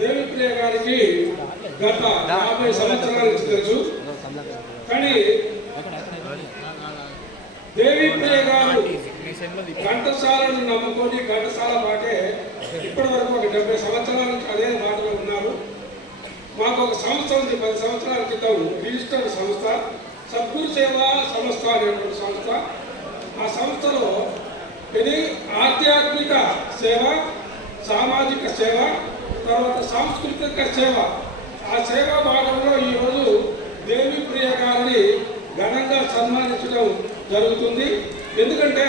దేవిప్రియ గారికి గత 50 సంవత్సరాల నుంచి తెలుసు. కానీ దేవిప్రియ గారు ఘంటసాలను నమ్ముకొని ఘంటసాల పాటే ఇప్పటి వరకు ఒక 70 సంవత్సరాల నుంచి అదే బాటలో ఉన్నారు. మాకు ఒక సంస్థ ఉంది, 10 సంవత్సరాల క్రితం రిజిస్టర్డ్ సంస్థ సద్గురు సేవా సంస్థ అనేటువంటి సంస్థ. ఆ సంస్థలో ఇది ఆధ్యాత్మిక సేవ, సామాజిక సేవ, తర్వాత సాంస్కృతిక సేవ. ఆ సేవా భాగంలో ఈరోజు దేవిప్రియ గారిని ఘనంగా సన్మానించడం జరుగుతుంది. ఎందుకంటే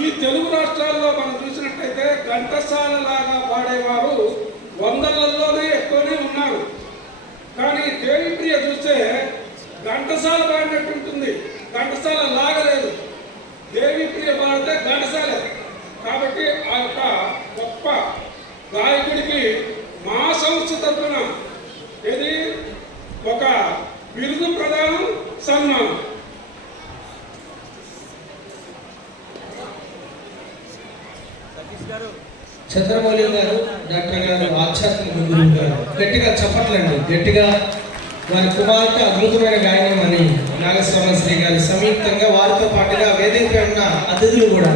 ఈ తెలుగు రాష్ట్రాల్లో మనం చూసినట్టయితే ఘంటసాల లాగా పాడేవారు వందలలోనే ఎక్కువనే ఉన్నారు. కానీ దేవిప్రియ చూస్తే ఘంటసాల పాడినట్టు ఉంటుంది, ఘంటసాల లాగలేదు. దేవిప్రియ పాడితే ఘంటసాలే. కాబట్టి ఆ యొక్క గొప్ప గాయకుడికి మా సంస్థ తరఫున ఇది ఒక బిరుదు ప్రదానం, సన్మానం. చంద్రమౌళి గారు, డాక్టర్ గారు, ఆధ్యాత్మిక గురువు గారు, గట్టిగా చెప్పట్లండి. గట్టిగా వారి కుమార్తె అద్భుతమైన గాయనం అని నాగస్వామి శ్రీ గారు సంయుక్తంగా వారితో పాటుగా వేదికపై ఉన్న అతిథులు కూడా,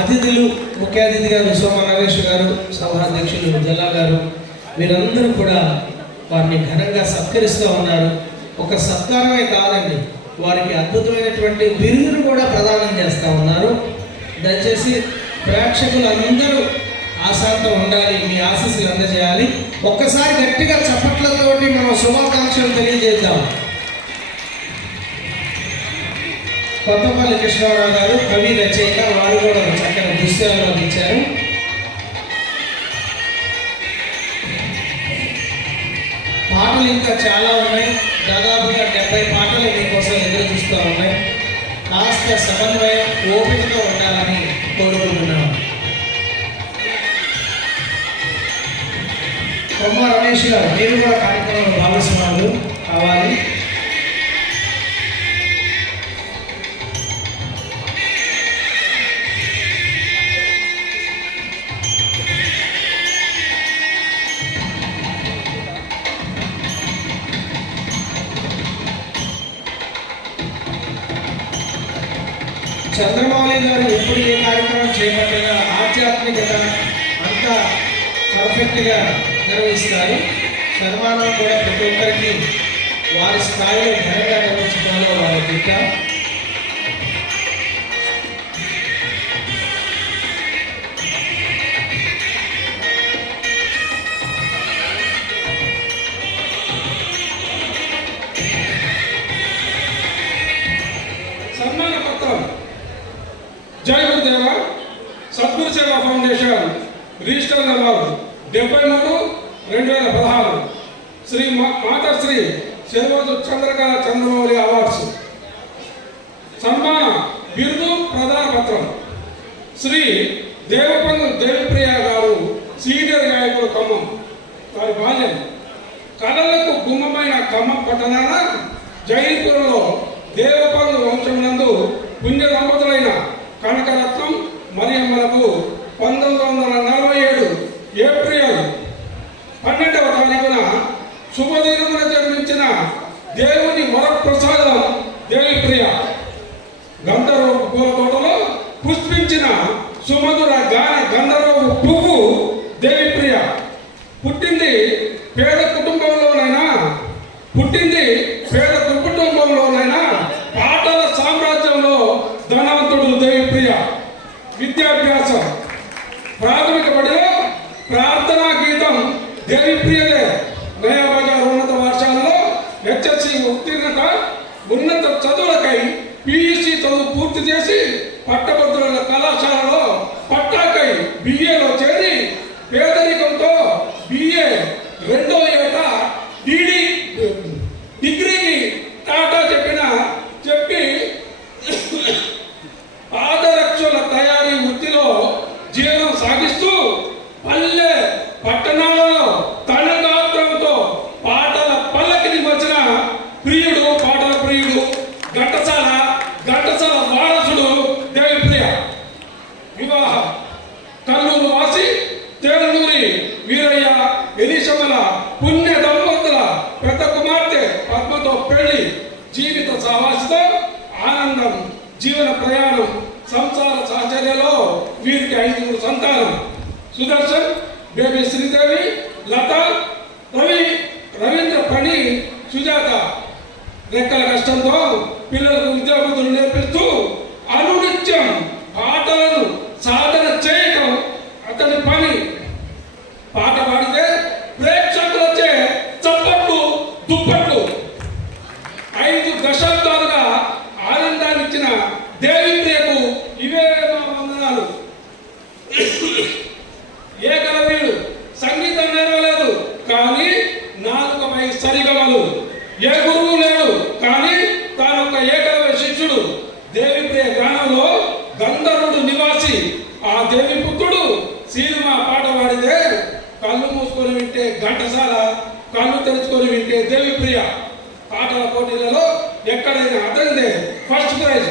అతిథులు ముఖ్య అతిథిగా సోమ నాగేశ్వర గారు, సభాధ్యక్షులు జల్లా గారు, వీరందరూ కూడా వారిని ఘనంగా సత్కరిస్తూ ఉన్నారు. ఒక సత్కారమే కాదండి, వారికి అద్భుతమైనటువంటి బిరుదును కూడా ప్రదానం చేస్తూ ఉన్నారు. దయచేసి ప్రేక్షకులు అందరూ ఆశాంతం ఉండాలి, మీ ఆశీస్సులు అందజేయాలి. ఒక్కసారి గట్టిగా చప్పట్లతోటి మనం శుభాకాంక్షలు తెలియజేద్దాం. కొత్తపల్లి కృష్ణారావు గారు కవి రచయిత, వారు కూడా చక్కని దృశ్యాలు అందించారు. పాటలు ఇంకా చాలా ఉన్నాయి, దాదాపుగా 70 పాటలు మీకోసం ఎదురు చూస్తూ ఉన్నాయి. కాస్త సమన్వయం, ఓపికతో ఉండాలని కోరుకుంటున్నాం. కొమ్మ రమేష్ గారు, మీరు కూడా కార్యక్రమంలో భాగస్వాములు కావాలి. చంద్రమౌళి గారు ఎప్పుడు ఏ కార్యక్రమం చేపట్టినా ఆధ్యాత్మికత అంతా పర్ఫెక్ట్గా నిర్వహిస్తారు. సన్మానం కూడా ప్రతి ఒక్కరికి వారి స్థాయిలో ఘనంగా నిర్వహించడంలో వారి దిట్ట. సన్మాన పత్రం జై Gurudeva Sadguru Seva Foundation register number 73/2016 Shri Matashri Sharvoju Chandrakala Chandramouli awards సన్మాన బిరుదు ప్రదాన పత్రం శ్రీ దేవపంగు దేవిప్రియ గారు, సీనియర్ గాయకుడు, ఖమ్మం. వారి బాల్యం కళలకు గుమ్మమైన ఖమ్మం పట్టణాన జైపూర్లో దేవపంగు వంశమునందు పుణ్య దంపతులైన కనకరత్నం మరియమ్మలకు 1947 ఏప్రిల్ 12వ తారీఖున శుభదినమున జన్మించిన దేవుని వరప్రసాదం దేవిప్రియ. గంధర్వ పూల తోటలో పుష్పించిన సుమధుర గాన గంధర్వ పువ్వు దేవిప్రియ. పుట్టింది పేద కుటుంబంలోనైనా పాటల సామ్రాజ్యంలో ధనవంతుడు దేవిప్రియ. విద్యాభ్యాసం ప్రాథమిక బడిలో ప్రార్థనా గీతం దేవిప్రియదే. నయాబజార్ ఉన్నత పాఠశాలలో HSC ఉత్తీర్ణత, ఉన్నత చదువులకై PUC చదువు పూర్తి చేసి పట్టభద్రుల కళాశాలలో పట్టాకై BAలో చేరి పేదరికంతో BA 2వ ఏట డిగ్రీకి టాటా చెప్పి పాదరక్షల తయారీ వృత్తిలో జీవనం సాగిస్తూ పల్లె పట్టణాలలో తన గాత్రంతో పాటల పల్లకిని వచ్చిన ప్రియుడు, పాటల ప్రియుడు, ఘంటసాల వారసుడు దేవిప్రియ. వివాహం కల్లూరు వాసి వీరయ్య ఎలిశమ్మల పుణ్య దంపతుల పెద్ద కుమార్తె పద్మతో పెళ్లి, జీవిత సహవాసతో ఆనందం, జీవన ప్రయాణం, సంసార సహచర్యలో వీరికి 5 సంతానం. సుదర్శన్, బేబీ శ్రీదేవి, లత, రవీంద్ర పణి, సుజాత. రెక్కల కష్టంతో పిల్లలకు విద్యాబుద్ధులు నేర్పిస్తూ అనునిత్యం పాటలను సాధన చేయటం అతని పని. పాట పాడితే ప్రేక్షకులచే చప్పట్లు, దుప్పట్లు. 5 దశాబ్దాలుగా ఆనందాన్ని ఇచ్చిన దేవిప్రియకు ఇవే మా వందనాలు. ఏకలవీడు, సంగీతం నేర్వలేదు కానీ నాలుకపై సరిగమలు. ఏ గురువు లేడు కానీ తానొక ఏకలవ్య శిష్యుడు. దేవిప్రియ గానంలో గంధర్వుడు నివాసి. ఆ దేవి పుత్రుడు సినిమా పాట పాడితే కళ్ళు మూసుకొని వింటే ఘంటసాల, కళ్ళు తెరుచుకొని వింటే దేవిప్రియ. పాటల పోటీలలో ఎక్కడైనా అతనిదే ఫస్ట్ ప్రైజ్.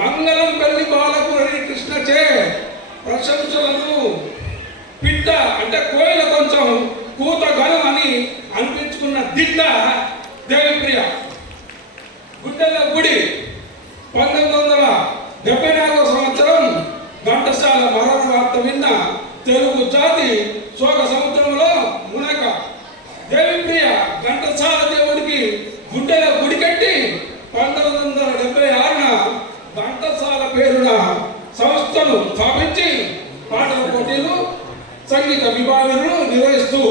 మంగళం పెళ్లి బాలకుని కృష్ణచే ప్రశంసలను. పిట్ట అంటే కోయిల కొంచెం కూత గనం అని అనిపించుకున్న దిట్ట దేవిప్రియ. గుండెల గుడి 1974 సంవత్సరం ఘంటసాల మరణ వార్త విన్న తెలుగు జాతి శోక సముద్రంలో మునక. దేవిప్రియ ఘంటసాల దేవుడికి గుండెల గుడి కట్టి 1976న ఘంటసాల పేరున సంస్థను స్థాపించి పాటల పోటీలు, సంగీత విభాగాలను నిర్వహిస్తూ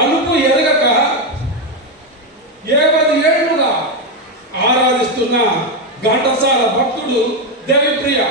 అలుపు ఎరగక 70 ఏళ్లుగా ఆరాధిస్తున్న ఘంటసాల భక్తుడు దేవిప్రియ.